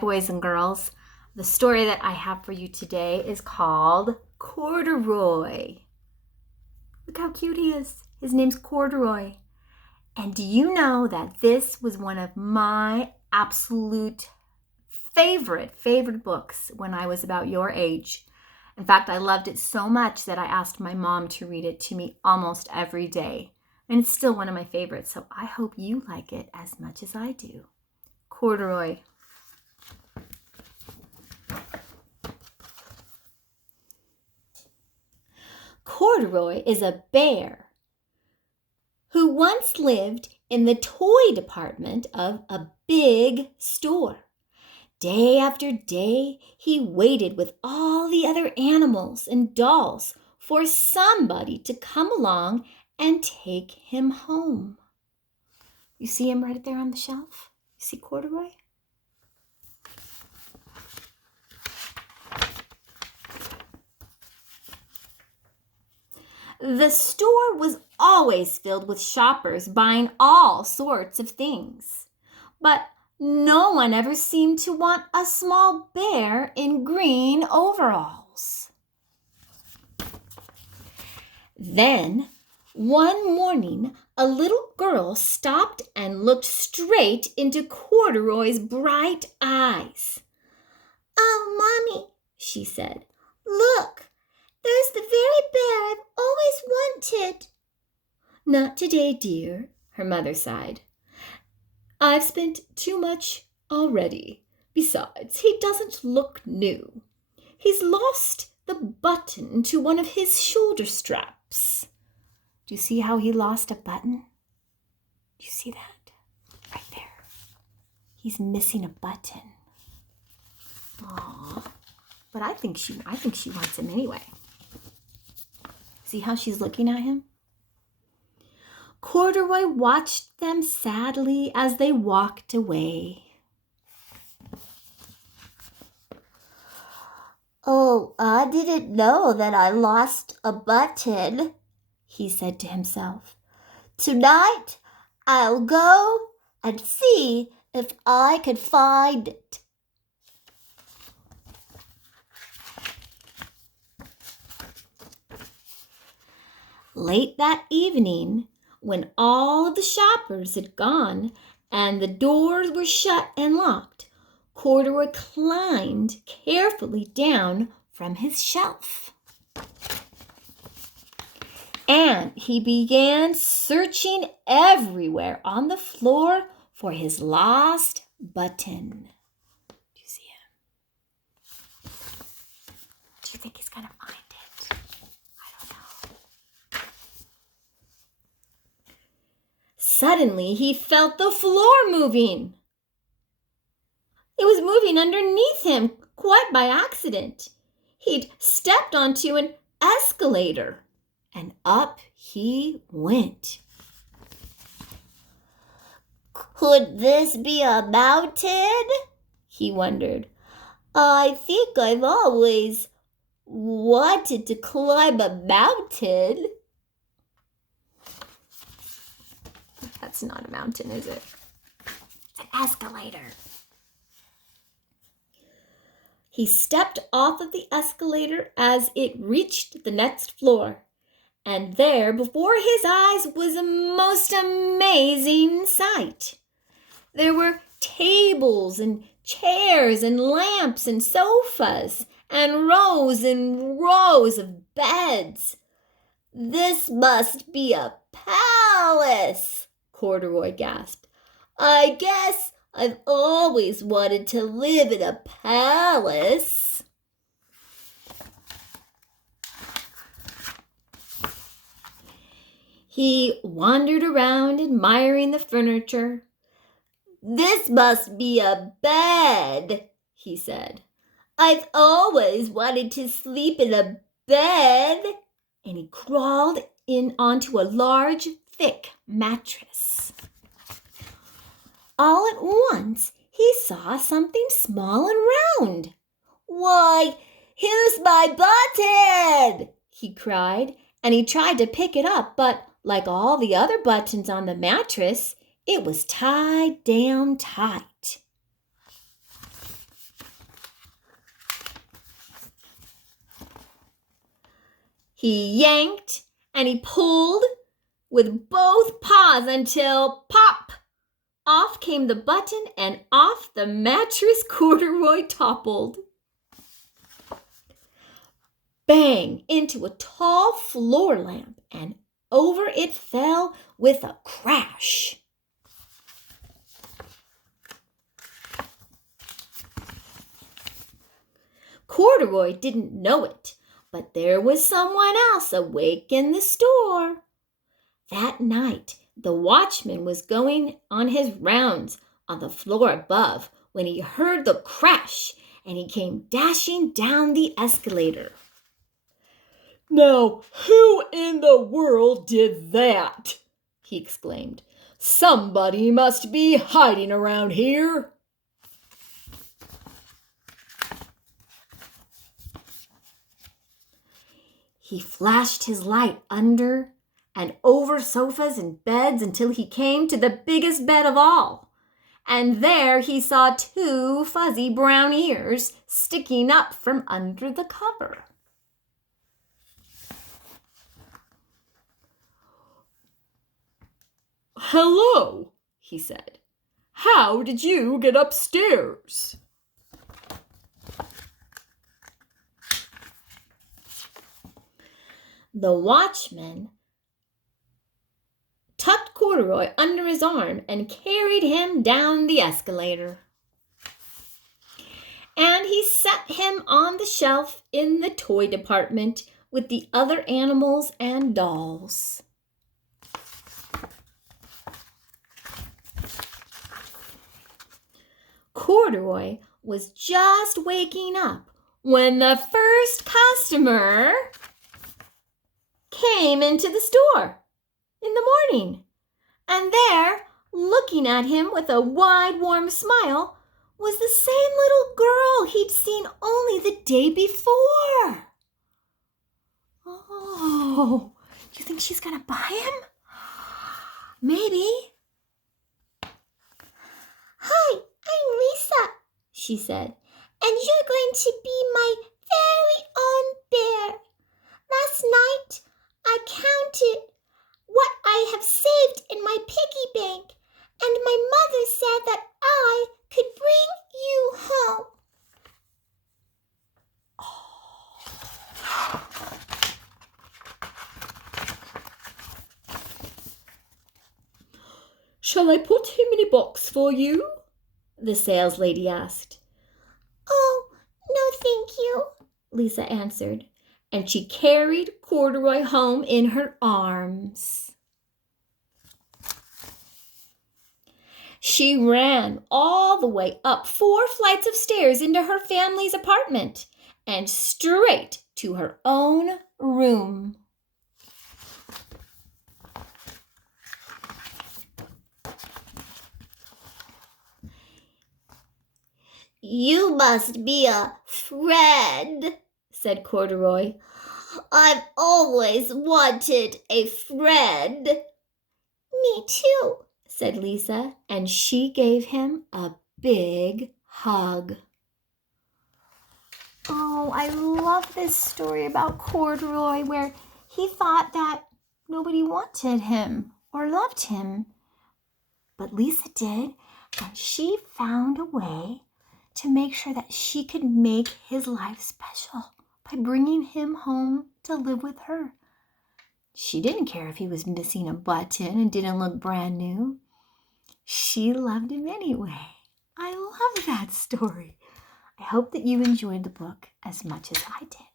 Boys and girls, the story that I have for you today is called Corduroy. Look how cute he is. His name's Corduroy. And do you know that this was one of my absolute favorite books when I was about your age? In fact, I loved it so much that I asked my mom to read it to me almost every day. And it's still one of my favorites, so I hope you like it as much as I do. Corduroy. Corduroy is a bear who once lived in the toy department of a big store. Day after day, he waited with all the other animals and dolls for somebody to come along and take him home. You see him right there on the shelf? You see Corduroy? The store was always filled with shoppers buying all sorts of things. But no one ever seemed to want a small bear in green overalls. Then, one morning, a little girl stopped and looked straight into Corduroy's bright eyes. "Oh, Mommy," she said, "look. There's the very bear I've always wanted." "Not today, dear," her mother sighed. "I've spent too much already. Besides, he doesn't look new. He's lost the button to one of his shoulder straps." Do you see how he lost a button? Do you see that? Right there. He's missing a button. Aw. But I think she wants him anyway. See how she's looking at him? Corduroy watched them sadly as they walked away. "Oh, I didn't know that I lost a button," he said to himself. "Tonight, I'll go and see if I can find it." Late that evening, when all of the shoppers had gone and the doors were shut and locked, Corduroy climbed carefully down from his shelf. And he began searching everywhere on the floor for his lost button. Do you see him? Do you think he's going to find it? Suddenly, he felt the floor moving. It was moving underneath him, quite by accident. He'd stepped onto an escalator, and up he went. "Could this be a mountain?" he wondered. "I think I've always wanted to climb a mountain." That's not a mountain, is it? It's an escalator. He stepped off of the escalator as it reached the next floor, and there before his eyes was a most amazing sight. There were tables and chairs and lamps and sofas and rows of beds. "This must be a palace," Corduroy gasped. "I guess I've always wanted to live in a palace." He wandered around admiring the furniture. "This must be a bed," he said. "I've always wanted to sleep in a bed." And he crawled in onto a large, thick mattress. All at once, he saw something small and round. "Why, here's my button!" he cried, and he tried to pick it up, but like all the other buttons on the mattress, it was tied down tight. He yanked and he pulled with both paws until pop! Off came the button and off the mattress Corduroy toppled. Bang into a tall floor lamp, and over it fell with a crash. Corduroy didn't know it, but there was someone else awake in the store. That night, the watchman was going on his rounds on the floor above when he heard the crash, and he came dashing down the escalator. "Now, who in the world did that?" he exclaimed. "Somebody must be hiding around here." He flashed his light under and over sofas and beds until he came to the biggest bed of all. And there he saw 2 fuzzy brown ears sticking up from under the cover. "Hello," he said. "How did you get upstairs?" The watchman tucked Corduroy under his arm and carried him down the escalator. And he set him on the shelf in the toy department with the other animals and dolls. Corduroy was just waking up when the first customer came into the store in the morning. And there, looking at him with a wide, warm smile, was the same little girl he'd seen only the day before. Oh, you think she's going to buy him? Maybe. "Hi, I'm Lisa," she said, "and you're going to be my very own bear. Last night, I counted what I have saved in my piggy bank, and my mother said that I could bring you home." "Shall I put him in a box for you?" the saleslady asked. "Oh, no, thank you," Lisa answered, and she carried Corduroy home in her arms. She ran all the way up 4 flights of stairs into her family's apartment and straight to her own room. "You must be a friend," said Corduroy. "I've always wanted a friend." "Me too," said Lisa, and she gave him a big hug. Oh, I love this story about Corduroy where he thought that nobody wanted him or loved him. But Lisa did, and she found a way to make sure that she could make his life special by bringing him home to live with her. She didn't care if he was missing a button and didn't look brand new. She loved him anyway. I love that story. I hope that you enjoyed the book as much as I did.